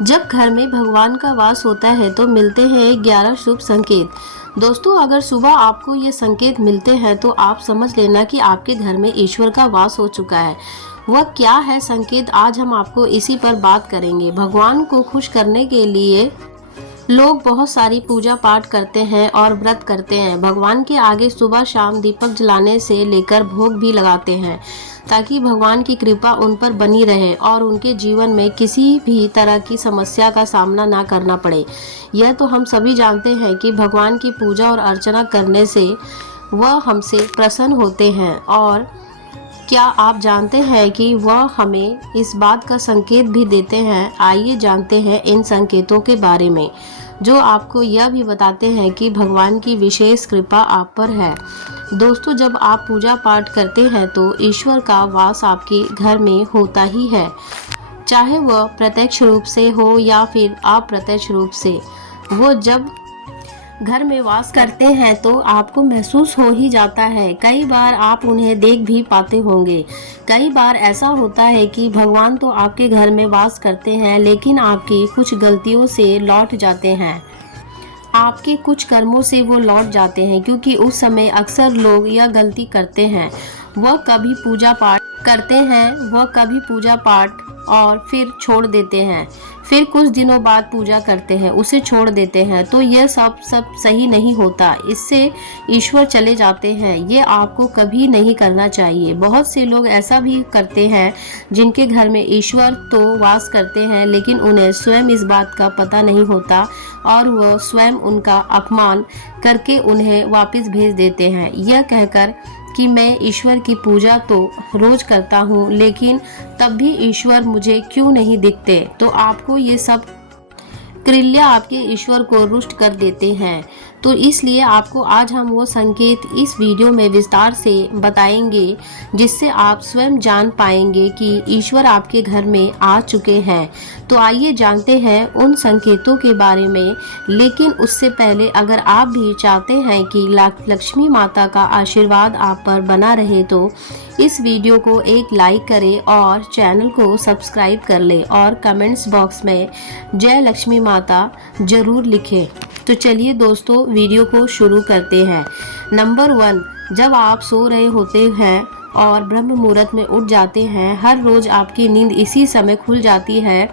जब घर में भगवान का वास होता है तो मिलते हैं 11 शुभ संकेत। दोस्तों, अगर सुबह आपको ये संकेत मिलते हैं तो आप समझ लेना कि आपके घर में ईश्वर का वास हो चुका है। वह क्या है संकेत, आज हम आपको इसी पर बात करेंगे। भगवान को खुश करने के लिए लोग बहुत सारी पूजा पाठ करते हैं और व्रत करते हैं। भगवान के आगे सुबह शाम दीपक जलाने से लेकर भोग भी लगाते हैं ताकि भगवान की कृपा उन पर बनी रहे और उनके जीवन में किसी भी तरह की समस्या का सामना ना करना पड़े। यह तो हम सभी जानते हैं कि भगवान की पूजा और अर्चना करने से वह हमसे प्रसन्न होते हैं। और क्या आप जानते हैं कि वह हमें इस बात का संकेत भी देते हैं? आइए जानते हैं इन संकेतों के बारे में, जो आपको यह भी बताते हैं कि भगवान की विशेष कृपा आप पर है। दोस्तों, जब आप पूजा पाठ करते हैं तो ईश्वर का वास आपके घर में होता ही है, चाहे वह प्रत्यक्ष रूप से हो या फिर अप्रत्यक्ष रूप से। वो जब घर में वास करते हैं तो आपको महसूस हो ही जाता है। कई बार आप उन्हें देख भी पाते होंगे। कई बार ऐसा होता है कि भगवान तो आपके घर में वास करते हैं, लेकिन आपकी कुछ गलतियों से लौट जाते हैं। आपके कुछ कर्मों से वो लौट जाते हैं, क्योंकि उस समय अक्सर लोग यह गलती करते हैं। वह कभी पूजा पाठ करते हैं, वह कभी पूजा पाठ और फिर छोड़ देते हैं, फिर कुछ दिनों बाद पूजा करते हैं, उसे छोड़ देते हैं। तो यह सब सही नहीं होता, इससे ईश्वर चले जाते हैं। ये आपको कभी नहीं करना चाहिए। बहुत से लोग ऐसा भी करते हैं जिनके घर में ईश्वर तो वास करते हैं, लेकिन उन्हें स्वयं इस बात का पता नहीं होता और वह स्वयं उनका अपमान करके उन्हें वापस भेज देते हैं, यह कहकर कि मैं ईश्वर की पूजा तो रोज करता हूँ, लेकिन तब भी ईश्वर मुझे क्यों नहीं दिखते। तो आपको ये सब क्रिया आपके ईश्वर को रुष्ट कर देते हैं। तो इसलिए आपको आज हम वो संकेत इस वीडियो में विस्तार से बताएंगे, जिससे आप स्वयं जान पाएंगे कि ईश्वर आपके घर में आ चुके हैं। तो आइए जानते हैं उन संकेतों के बारे में। लेकिन उससे पहले अगर आप भी चाहते हैं कि लक्ष्मी माता का आशीर्वाद आप पर बना रहे तो इस वीडियो को एक लाइक करें और चैनल को सब्सक्राइब कर लें और कमेंट्स बॉक्स में जय लक्ष्मी माता जरूर लिखें। तो चलिए दोस्तों, वीडियो को शुरू करते हैं। नंबर 1, जब आप सो रहे होते हैं और ब्रह्म मुहूर्त में उठ जाते हैं। हर रोज आपकी नींद इसी समय खुल जाती है।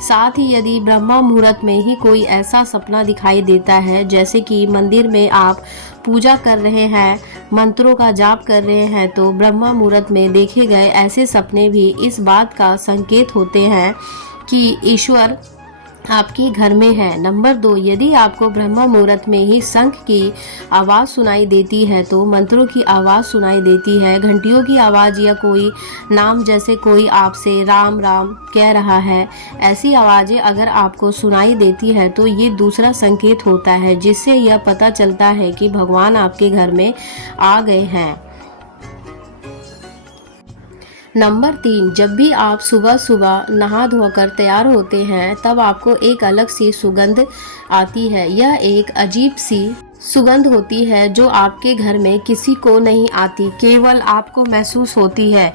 साथ ही यदि ब्रह्म मुहूर्त में ही कोई ऐसा सपना दिखाई देता है, जैसे कि मंदिर में आप पूजा कर रहे हैं, मंत्रों का जाप कर रहे हैं, तो ब्रह्म मुहूर्त में देखे गए ऐसे सपने भी इस बात का संकेत होते हैं कि ईश्वर आपके घर में है। नंबर 2, यदि आपको ब्रह्म मुहूर्त में ही शंख की आवाज़ सुनाई देती है, तो मंत्रों की आवाज़ सुनाई देती है, घंटियों की आवाज़ या कोई नाम, जैसे कोई आपसे राम राम कह रहा है, ऐसी आवाज़ें अगर आपको सुनाई देती है तो ये दूसरा संकेत होता है, जिससे यह पता चलता है कि भगवान आपके घर में आ गए हैं। नंबर 3, जब भी आप सुबह सुबह नहा धोकर तैयार होते हैं तब आपको एक अलग सी सुगंध आती है। यह एक अजीब सी सुगंध होती है जो आपके घर में किसी को नहीं आती, केवल आपको महसूस होती है।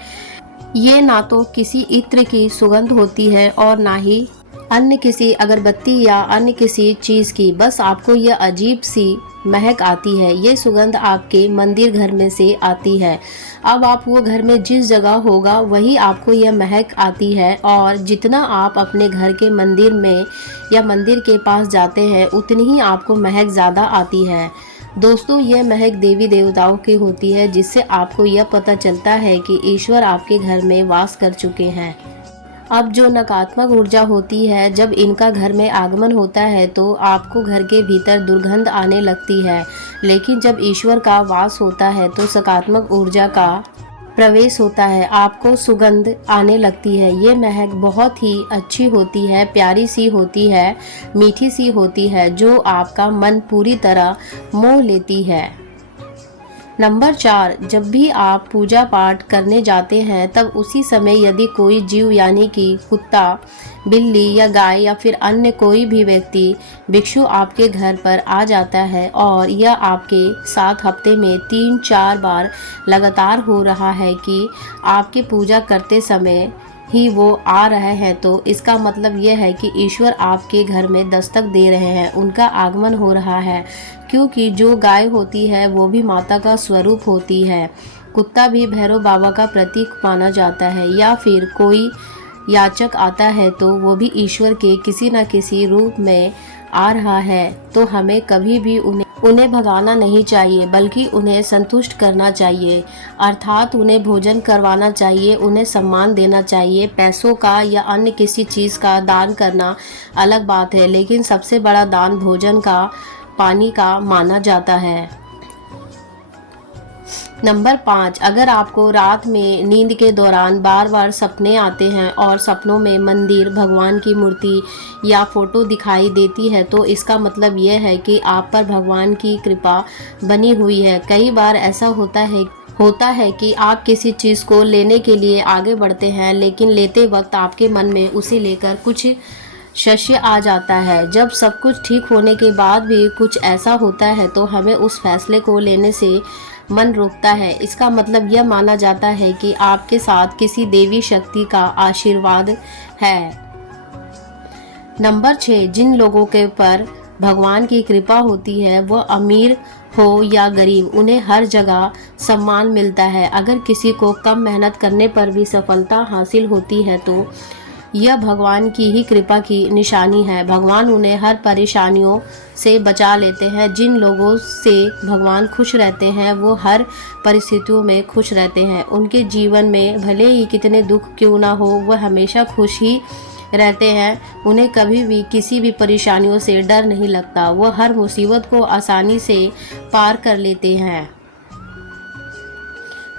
ये ना तो किसी इत्र की सुगंध होती है और ना ही अन्य किसी अगरबत्ती या अन्य किसी चीज़ की, बस आपको यह अजीब सी महक आती है। ये सुगंध आपके मंदिर घर में से आती है। अब आप वो घर में जिस जगह होगा वही आपको यह महक आती है, और जितना आप अपने घर के मंदिर में या मंदिर के पास जाते हैं उतनी ही आपको महक ज़्यादा आती है। दोस्तों, यह महक देवी देवताओं की होती है, जिससे आपको यह पता चलता है कि ईश्वर आपके घर में वास कर चुके हैं। अब जो नकारात्मक ऊर्जा होती है, जब इनका घर में आगमन होता है तो आपको घर के भीतर दुर्गंध आने लगती है, लेकिन जब ईश्वर का वास होता है तो सकारात्मक ऊर्जा का प्रवेश होता है, आपको सुगंध आने लगती है। ये महक बहुत ही अच्छी होती है, प्यारी सी होती है, मीठी सी होती है, जो आपका मन पूरी तरह मोह लेती है। नंबर 4, जब भी आप पूजा पाठ करने जाते हैं तब उसी समय यदि कोई जीव यानी कि कुत्ता, बिल्ली या गाय या फिर अन्य कोई भी व्यक्ति भिक्षु आपके घर पर आ जाता है और यह आपके साथ हफ्ते में 3-4 बार लगातार हो रहा है कि आपके पूजा करते समय ही वो आ रहे हैं तो इसका मतलब यह है कि ईश्वर आपके घर में दस्तक दे रहे हैं, उनका आगमन हो रहा है। क्योंकि जो गाय होती है वो भी माता का स्वरूप होती है। कुत्ता भी भैरव बाबा का प्रतीक माना जाता है। या फिर कोई याचक आता है तो वो भी ईश्वर के किसी न किसी रूप में आ रहा है। तो हमें कभी भी उन्हें भगाना नहीं चाहिए, बल्कि उन्हें संतुष्ट करना चाहिए, अर्थात उन्हें भोजन करवाना चाहिए, उन्हें सम्मान देना चाहिए। पैसों का या अन्य किसी चीज़ का दान करना अलग बात है, लेकिन सबसे बड़ा दान भोजन का, पानी का माना जाता है। नंबर 5, अगर आपको रात में नींद के दौरान बार बार सपने आते हैं और सपनों में मंदिर, भगवान की मूर्ति या फोटो दिखाई देती है तो इसका मतलब यह है कि आप पर भगवान की कृपा बनी हुई है। कई बार ऐसा होता है कि आप किसी चीज़ को लेने के लिए आगे बढ़ते हैं, लेकिन लेते वक्त आपके मन में उसे लेकर कुछ शस्य आ जाता है। जब सब कुछ ठीक होने के बाद भी कुछ ऐसा होता है तो हमें उस फैसले को लेने से मन रोकता है। इसका मतलब यह माना जाता है कि आपके साथ किसी देवी शक्ति का आशीर्वाद है। नंबर 6, जिन लोगों के पर भगवान की कृपा होती है, वह अमीर हो या गरीब, उन्हें हर जगह सम्मान मिलता है। अगर किसी को कम मेहनत करने पर भी सफलता हासिल होती है तो यह भगवान की ही कृपा की निशानी है। भगवान उन्हें हर परेशानियों से बचा लेते हैं। जिन लोगों से भगवान खुश रहते हैं वो हर परिस्थितियों में खुश रहते हैं। उनके जीवन में भले ही कितने दुख क्यों ना हो, वह हमेशा खुश ही रहते हैं। उन्हें कभी भी किसी भी परेशानियों से डर नहीं लगता। वह हर मुसीबत को आसानी से पार कर लेते हैं।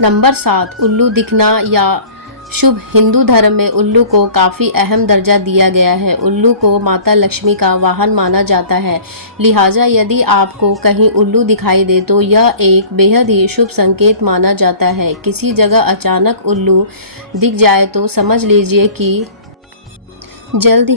नंबर 7, उल्लू दिखना या शुभ। हिंदू धर्म में उल्लू को काफ़ी अहम दर्जा दिया गया है। उल्लू को माता लक्ष्मी का वाहन माना जाता है, लिहाजा यदि आपको कहीं उल्लू दिखाई दे तो यह एक बेहद ही शुभ संकेत माना जाता है। किसी जगह अचानक उल्लू दिख जाए तो समझ लीजिए कि जल्द ही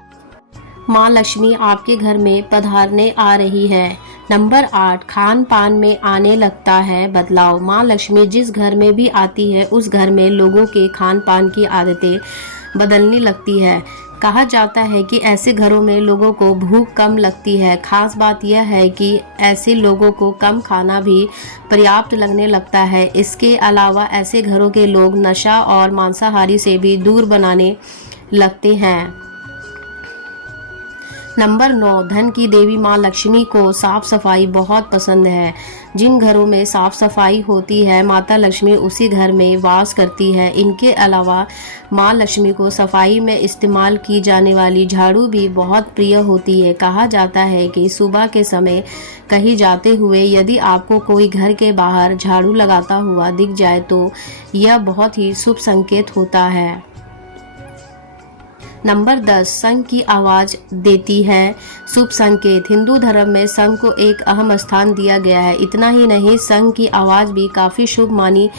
माँ लक्ष्मी आपके घर में पधारने आ रही है। नंबर 8, खान पान में आने लगता है बदलाव। माँ लक्ष्मी जिस घर में भी आती है उस घर में लोगों के खान पान की आदतें बदलने लगती है। कहा जाता है कि ऐसे घरों में लोगों को भूख कम लगती है। खास बात यह है कि ऐसे लोगों को कम खाना भी पर्याप्त लगने लगता है। इसके अलावा ऐसे घरों के लोग नशा और मांसाहारी से भी दूर बनाने लगते हैं। नंबर 9, धन की देवी माँ लक्ष्मी को साफ सफाई बहुत पसंद है। जिन घरों में साफ सफाई होती है माता लक्ष्मी उसी घर में वास करती है। इनके अलावा माँ लक्ष्मी को सफाई में इस्तेमाल की जाने वाली झाड़ू भी बहुत प्रिय होती है। कहा जाता है कि सुबह के समय कहीं जाते हुए यदि आपको कोई घर के बाहर झाड़ू लगाता हुआ दिख जाए तो यह बहुत ही शुभ संकेत होता है। नंबर 10, शंख की आवाज़ देती है शुभ संकेत। हिंदू धर्म में शंख को एक अहम स्थान दिया गया है। इतना ही नहीं, शंख की आवाज़ भी काफ़ी शुभ मानी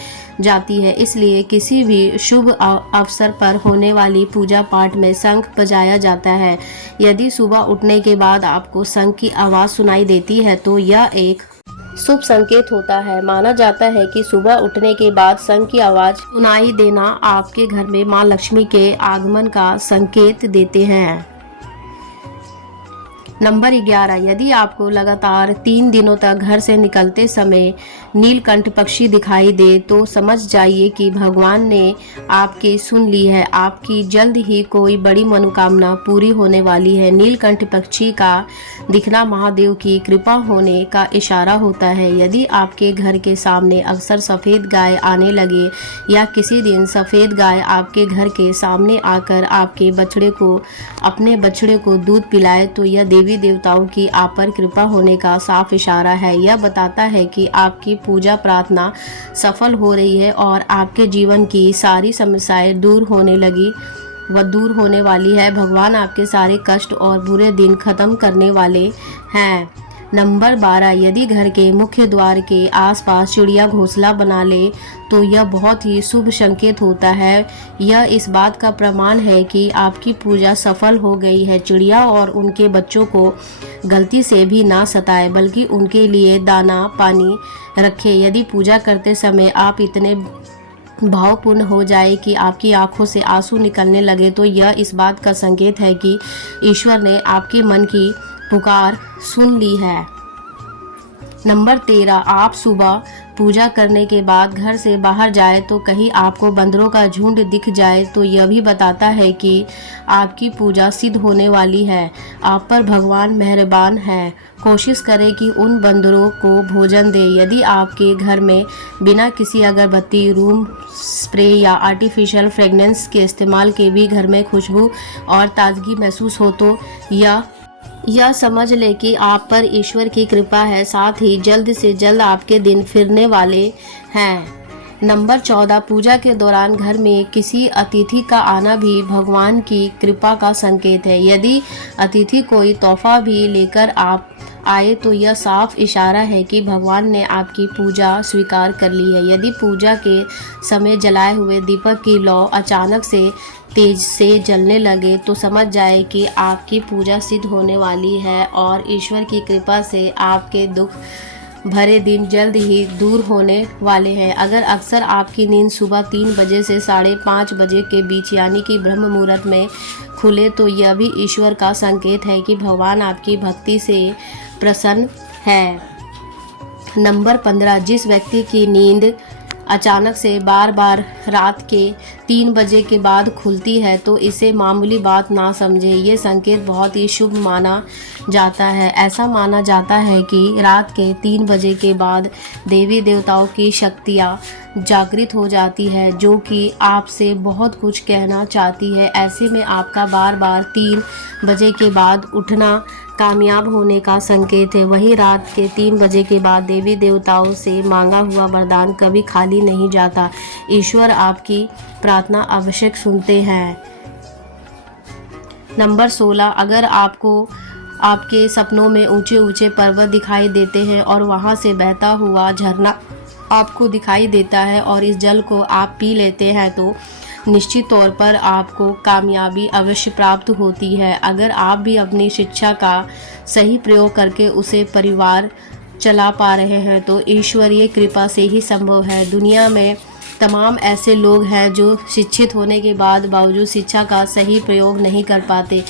जाती है। इसलिए किसी भी शुभ अवसर पर होने वाली पूजा पाठ में शंख बजाया जाता है। यदि सुबह उठने के बाद आपको शंख की आवाज़ सुनाई देती है तो यह एक शुभ संकेत होता है। माना जाता है कि सुबह उठने के बाद शंख की आवाज सुनाई देना आपके घर में मां लक्ष्मी के आगमन का संकेत देते हैं। नंबर 11, यदि आपको लगातार 3 दिनों तक घर से निकलते समय नीलकंठ पक्षी दिखाई दे तो समझ जाइए कि भगवान ने आपकी सुन ली है। आपकी जल्द ही कोई बड़ी मनोकामना पूरी होने वाली है। नीलकंठ पक्षी का दिखना महादेव की कृपा होने का इशारा होता है। यदि आपके घर के सामने अक्सर सफ़ेद गाय आने लगे या किसी दिन सफ़ेद गाय आपके घर के सामने आकर आपके अपने बछड़े को दूध पिलाए तो यह देवी देवताओं की आप पर कृपा होने का साफ इशारा है। यह बताता है कि आपकी पूजा प्रार्थना सफल हो रही है और आपके जीवन की सारी समस्याएं दूर होने वाली है। भगवान आपके सारे कष्ट और बुरे दिन खत्म करने वाले हैं। नंबर 12, यदि घर के मुख्य द्वार के आसपास चिड़िया घोंसला बना ले तो यह बहुत ही शुभ संकेत होता है। यह इस बात का प्रमाण है कि आपकी पूजा सफल हो गई है। चिड़िया और उनके बच्चों को गलती से भी ना सताए, बल्कि उनके लिए दाना पानी रखें। यदि पूजा करते समय आप इतने भावपूर्ण हो जाए कि आपकी आंखों से आंसू निकलने लगे, तो यह इस बात का संकेत है कि ईश्वर ने आपके मन की पुकार सुन ली है। नंबर 13, आप सुबह पूजा करने के बाद घर से बाहर जाए तो कहीं आपको बंदरों का झुंड दिख जाए तो यह भी बताता है कि आपकी पूजा सिद्ध होने वाली है। आप पर भगवान मेहरबान है। कोशिश करें कि उन बंदरों को भोजन दें। यदि आपके घर में बिना किसी अगरबत्ती, रूम स्प्रे या आर्टिफिशियल फ्रेगनेंस के इस्तेमाल के भी घर में खुशबू और ताजगी महसूस हो तो यह समझ ले कि आप पर ईश्वर की कृपा है। साथ ही जल्द से जल्द आपके दिन फिरने वाले हैं। नंबर 14, पूजा के दौरान घर में किसी अतिथि का आना भी भगवान की कृपा का संकेत है। यदि अतिथि कोई तोहफा भी लेकर आप आए तो यह साफ इशारा है कि भगवान ने आपकी पूजा स्वीकार कर ली है। यदि पूजा के समय जलाए हुए दीपक की लौ अचानक से तेज से जलने लगे तो समझ जाए कि आपकी पूजा सिद्ध होने वाली है और ईश्वर की कृपा से आपके दुख भरे दिन जल्द ही दूर होने वाले हैं। अगर अक्सर आपकी नींद सुबह 3 बजे से 5:30 बजे के बीच यानी कि ब्रह्म मुहूर्त में खुले तो यह भी ईश्वर का संकेत है कि भगवान आपकी भक्ति से प्रसन्न है। नंबर 15, जिस व्यक्ति की नींद अचानक से बार बार रात के 3 बजे के बाद खुलती है तो इसे मामूली बात ना समझे। ये संकेत बहुत ही शुभ माना जाता है। ऐसा माना जाता है कि रात के 3 बजे के बाद देवी देवताओं की शक्तियाँ जागृत हो जाती है जो कि आपसे बहुत कुछ कहना चाहती है। ऐसे में आपका बार बार 3 बजे के बाद उठना कामयाब होने का संकेत है। वहीं रात के 3 बजे के बाद देवी देवताओं से मांगा हुआ वरदान कभी खाली नहीं जाता। ईश्वर आपकी प्रार्थना अवश्य सुनते हैं। नंबर 16, अगर आपको आपके सपनों में ऊंचे ऊंचे पर्वत दिखाई देते हैं और वहां से बहता हुआ झरना आपको दिखाई देता है और इस जल को आप पी लेते हैं तो निश्चित तौर पर आपको कामयाबी अवश्य प्राप्त होती है। अगर आप भी अपनी शिक्षा का सही प्रयोग करके उसे परिवार चला पा रहे हैं तो ईश्वरीय कृपा से ही संभव है। दुनिया में तमाम ऐसे लोग हैं जो शिक्षित होने के बाद बावजूद शिक्षा का सही प्रयोग नहीं कर पाते।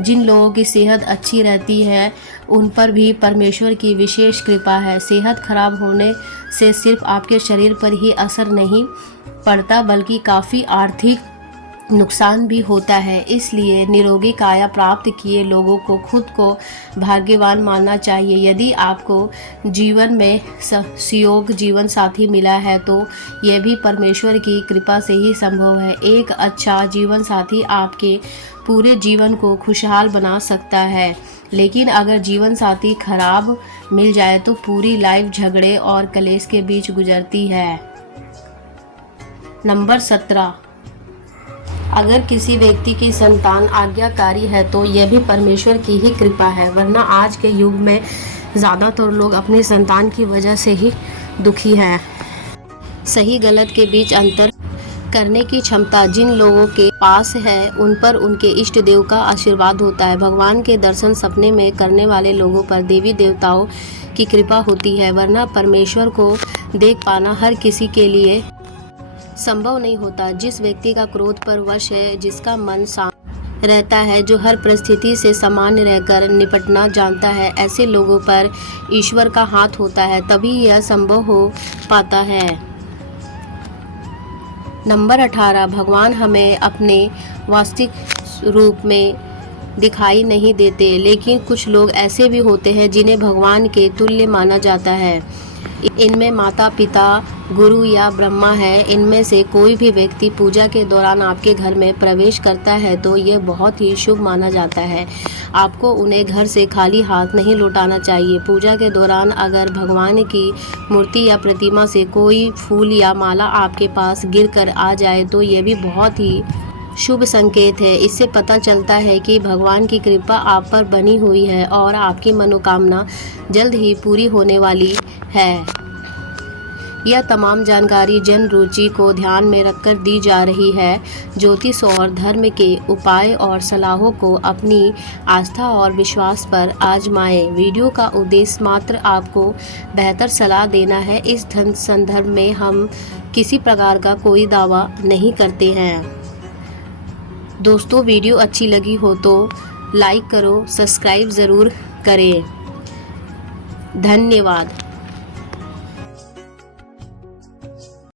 जिन लोगों की सेहत अच्छी रहती है उन पर भी परमेश्वर की विशेष कृपा है। सेहत खराब होने से सिर्फ आपके शरीर पर ही असर नहीं पड़ता बल्कि काफ़ी आर्थिक नुकसान भी होता है। इसलिए निरोगी काया प्राप्त किए लोगों को खुद को भाग्यवान मानना चाहिए। यदि आपको जीवन में सुयोग जीवन साथी मिला है तो यह भी परमेश्वर की कृपा से ही संभव है। एक अच्छा जीवन साथी आपके पूरे जीवन को खुशहाल बना सकता है, लेकिन अगर जीवन साथी खराब मिल जाए तो पूरी लाइफ झगड़े और कलेश के बीच गुजरती है। नंबर 17, अगर किसी व्यक्ति की संतान आज्ञाकारी है तो यह भी परमेश्वर की ही कृपा है, वरना आज के युग में ज़्यादातर लोग अपनी संतान की वजह से ही दुखी हैं। सही गलत के बीच अंतर करने की क्षमता जिन लोगों के पास है उन पर उनके इष्ट देव का आशीर्वाद होता है। भगवान के दर्शन सपने में करने वाले लोगों पर देवी देवताओं की कृपा होती है, वरना परमेश्वर को देख पाना हर किसी के लिए संभव नहीं होता। जिस व्यक्ति का क्रोध पर वश है, जिसका मन शांत रहता है, जो हर परिस्थिति से सामान्य रहकर निपटना जानता है, ऐसे लोगों पर ईश्वर का हाथ होता है, तभी यह संभव हो पाता है। नंबर 18, भगवान हमें अपने वास्तविक रूप में दिखाई नहीं देते, लेकिन कुछ लोग ऐसे भी होते हैं जिन्हें भगवान के तुल्य माना जाता है। इनमें माता पिता, गुरु या ब्रह्मा है। इनमें से कोई भी व्यक्ति पूजा के दौरान आपके घर में प्रवेश करता है तो यह बहुत ही शुभ माना जाता है। आपको उन्हें घर से खाली हाथ नहीं लौटाना चाहिए। पूजा के दौरान अगर भगवान की मूर्ति या प्रतिमा से कोई फूल या माला आपके पास गिर कर आ जाए तो यह भी बहुत ही शुभ संकेत है। इससे पता चलता है कि भगवान की कृपा आप पर बनी हुई है और आपकी मनोकामना जल्द ही पूरी होने वाली है। यह तमाम जानकारी जन रुचि को ध्यान में रखकर दी जा रही है। ज्योतिष और धर्म के उपाय और सलाहों को अपनी आस्था और विश्वास पर आजमाएं। वीडियो का उद्देश्य मात्र आपको बेहतर सलाह देना है। इस संदर्भ में हम किसी प्रकार का कोई दावा नहीं करते हैं। दोस्तों, वीडियो अच्छी लगी हो तो लाइक करो, सब्सक्राइब ज़रूर करें। धन्यवाद।